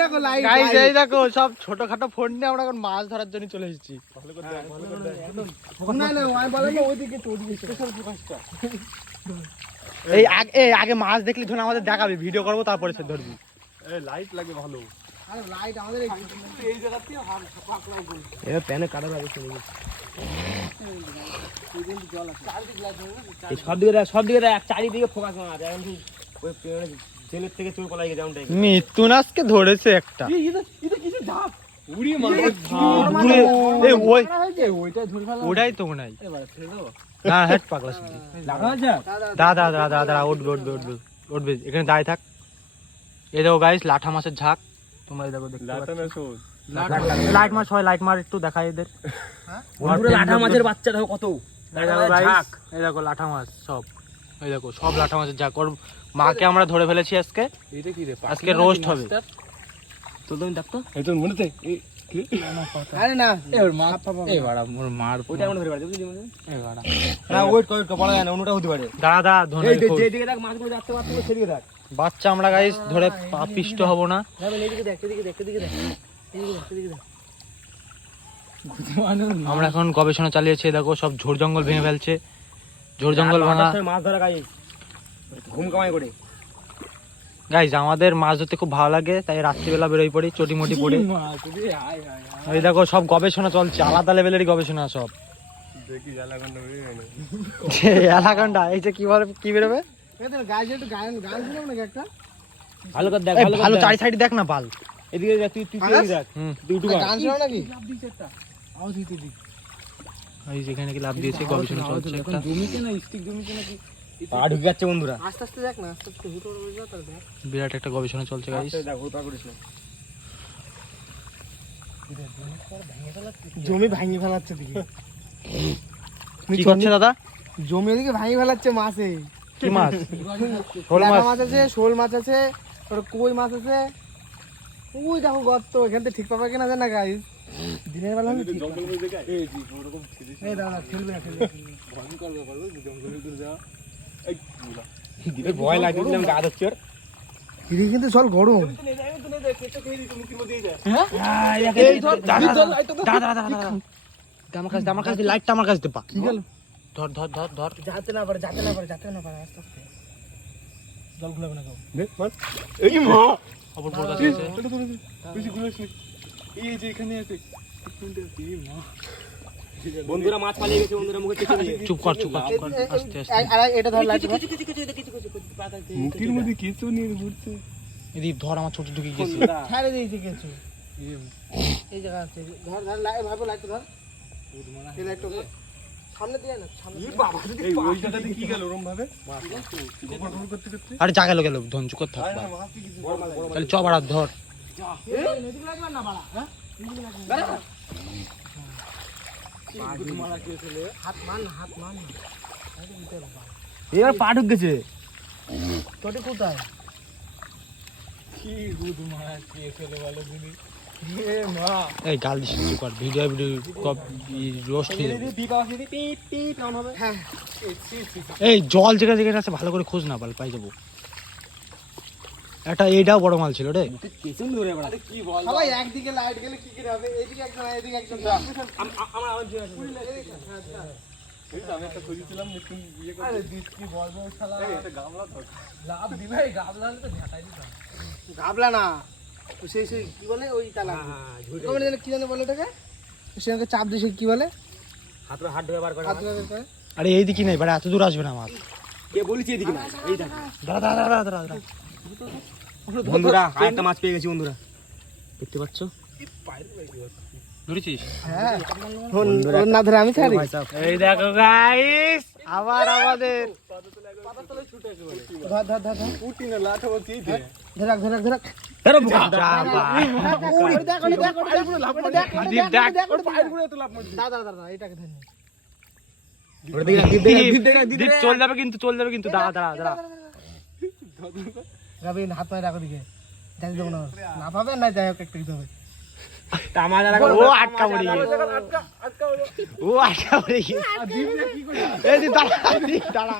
দেখো light guys এই দেখো সব ছোটখাটো ফোন নিয়ে আমরা এখন মাছ ধরার জন্য চলে এসেছি। না না ওই বলে না ওইদিকে তো ওইদিকে স্পেশাল ফোকাসটা। এই আগে মাছ দেখলি ধরে আমাদের দেখাবি, ভিডিও করবো তারপরে সে ধরবি। এই লাইট লাগে ভালো। আরে লাইট আমাদের এই জায়গাতেই পাকলা গোল। এ প্যানে কাটা লাগে চলে গেছে। এই দিন জল আছে চারদিকে লাইট হবে। এই সব দিকে দেখ চারিদিকে ফোকাস মারা যায়। এখন ওই জেলের থেকে চোর পলাই গেছে যেমনটাই। মিথুন আজকে ধরেছে একটা। এটা কিছু ধাপ উড়ি মাছ। এই ওই ওইটা ধরে ফেলা। ওটাই তো মনে হয়। এবার ছেড়ে দাও। না হেড পাগলা শুনছি। লাগা যাক। দাদা উঠবে এখানে দাঁড়িয়ে থাক। এই দেখো গাইস লাঠা মাছের ঝাঁক, তোমরা এই দেখো দেখতে লাটা পাচ্ছ। না শোন। লাইট মাছ হয়, লাইট মার একটু দেখাই এদের। পুরো লাঠা মাছের বাচ্চা দেখো কত। এই দেখো গাইস, এই দেখো লাঠা মাছ সব, এই দেখো সব লাঠা মাছের ঝাঁক। ওর মাকে আমরা ধরে ফেলেছি আজকে। এটা কি রে? আজকে রোস্ট হবে। তো তুমি দেখ তো। এই তো মনে তে। আরে না এর মা এই বাড়া মোর মার ওইটা আমরা ধরে পারছি বুঝলি মনে। এই বাড়া না ওয়েট বলা যায় না, অন্যটা হতে পারে। দাদা ধরে এই যেদিকে দেখ মাছগুলো যাচ্ছে মাছগুলো সেদিকে দেখ। বাচ্চা আমরা গাইস ধরে পাপিষ্ট হব না। যাবেন এইদিকে দেখ এদিকে দেখ এদিকে দেখ এদিকে দেখ। আমরা এখন গবেষণা চালিয়েছি। দেখো সব ঝোড় জঙ্গল ভেঙে ফেলছে, ঝোড় জঙ্গল ভাঙা। মাছ ধরা গাই ঘুম কামাই করে। গাইস আমাদের মাছ ধরতে খুব ভালো লাগে, তাই রাত্রিবেলা বেরোই পড়ি চটি মটি পড়ে। এই দেখো সব গবেষণা চলছে, আলাদা লেভেলেরই গবেষণা সব। দেখি জালাগন্ডা বেরিয়ে গেল। এলাকান্ডা এই যে কি বেরোবে। এদের গায়ে একটু গান শুনলাম নাকি একটা। ভালো করে দেখ, এই ভালো ভালো করে চারি সাইড দেখ না বাল। এদিকে দেখ, তুই এদিকে দেখ। তুই উঠু গান শোনা নাকি আওয়াজ দিতে দি। এই যেখানে কি লাভ দিয়েছে, গবেষণা চলছে একটা। জমিতে না স্টিক জমিতে নাকি পা ঢুকে যাচ্ছে বন্ধুরা। আস্তে আস্তে দেখ না, আস্তে আস্তে হুটো হয়ে যাও তাহলে দেখ। বিরাট একটা গবেষণা চলছে গাইস। দেখ হুট করিস না। জমি ভাঙি ফেলাচ্ছে দিকে। কি করছে দাদা? জমি এদিকে ভাঙি ফেলাচ্ছে মাছে। কি মাছ? শোল ল্যাটা মাছ। মাছ আছে, শোল মাছ আছে, ওর কই মাছ আছে। ওই দেখো গর্ত, এখান থেকে ঠিক পাবা কিনা জানি না গাইস। দিনের বেলা হলে ঠিক পাবে। এই দাদা খেলবে না খেলবে। দিবে ভয় লাগে দিলাম গা ধরছে ওর। এদিকে কিন্তু জল গরম। আমার কাছে লাইটটা আমার কাছে পা। কি গেল? ধর যাতে না পারে আস্তে আস্তে। জল খুলাবে না কেউ। দেখ মাছ। এই মা। খবর পড়ে এই যাচ্ছে। বেশি গুলোস নি। এই যে এখানে আছে। এই মা। বন্ধুরা মাছ পালিয়ে গেছে, বন্ধুরা মুখে চেপে নিয়ে। চুপ কর আস্তে আস্তে। আর এটা ধর লাইট ধর। মুখের মধ্যে কিছু নিয়ে ঘুরছে। এদি ধর আমার ছোট ঢুকে গেছে। ছাড়ে দিয়েছে কিছু। এই জায়গা আছে। ধর লাইট ভাবে লাইট ধর। এই লাইট সামনে দিয়ে না, সামনে। এই বাবা এই ওই জায়গাতে কি গেল ওরম ভাবে? গোপন করতে করতে। আরে জায়গা গেল ধনচু কর থাক। মাছ কি কিছু। তাহলে চ বাড়া ধর। এই নদী লাগবে না বাড়া, হ্যাঁ? হাত মান। এবার পা ঢুক গেছে। চটি কোথায়? কি গুদ মাছ কে খেলে ভালো দিনি। এ মা। এই গাল দিস চুপ কর, ভিডিও রোস্ট হয়ে যাবে। পিপ আওয়াজ দিবি, পিপ পিপ অন হবে। হ্যাঁ। এই জল যেখানে আছে ভালো করে খোঁজ না, বাল পাই যাবো। একটা এটাও বড় মাল ছিল রে। কেসুন ধরে বড়। আরে কি বল। সবাই একদিকে লাইট গেলে কি করে হবে? এইদিকে একজন এদিকে একজন। আমরা আওয়াজ দিয়ে আসি। এই আমি একটা খুঁজেছিলাম নতুন বিয়ে করে। আরে দিস কি বলবো শালা। এই এটা গামলা ধর। লাভ দিবে, গাবলা হলে তো ঝাঁটাই দিতাম। গাবলা না। তো সেই কি বলে ওই তালা। কোন জানে কি জানে বলে এটাকে? সেটাকে চাপ দিয়ে কি বলে? হাত ধরে বার করে। হাত ধরে করে। আরে এইদিকে নাই বাড়া, এত দূর আসবে না মাছ। কে বলেছে এদিকে না? এই দেখ। দাঁড়া। বন্ধুরা আরেকটা মাছ পেয়ে গেছি বন্ধুরা। দেখতে পাচ্ছ? ধরেছিস? হ্যাঁ। ওর না ধরে আমি ছাড়ি। এই দেখো গাইস, আবার আমাদের ধর। উঠি না লাঠা বলছি এই দে। ধরাক। ধরো ওই দেখ পুরো লাভ করে দেখ। পায়ের গুলো এত লাভ মারছে। দাদা এটাকে ধরে নে। ওটা দেখি দীপ চলে যাবে কিন্তু দাঁড়া। যাবে হাত পায়ে রাখো দিকে। জানি দেবো না। না পাবে না যাই হোক একটা দিতে হবে। তামা ও আটকা পড়ে গেছে। এই দীপ দাঁড়া। দীপ দাদা।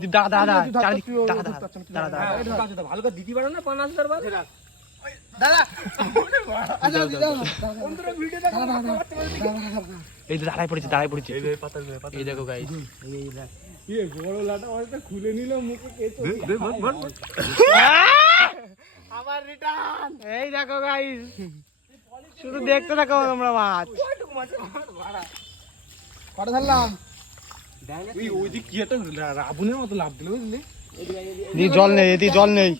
দীপ দাঁড়া দাঁড়া তুই ধর, চারিদিক তুই ওর দাঁড়া দুধ দাঁড়া পাচ্ছ না, তুই দাঁড়া দাঁড়া, দাঁড়া এটা ধর। ভালো করে দিতে পারে না পান আসতে পারবা দাদা আচ্ছা দাদা বন্ধুরা ভিডিওটা এই তো দাঁড়ায় পড়েছে এই দেখো গাইস বড় লাটা মাছটা খুলে নিল মুখে কেচো আবার রিটার্ন এই দেখো গাইস শুধু দেখতে থাকো তোমরা মাছ কটা ধরলাম ওই দিক কি একটা রাবণের মতো লাভ দিল বুঝলি এদিকে জল নেই এদিকে জল নেই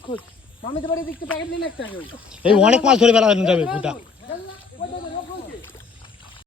মামিতে বাড়ি দেখতে প্যাকেট নিন একটা কেউ এই অনেক মাছ ধরে বেড়ানো যাবে বুদা ওই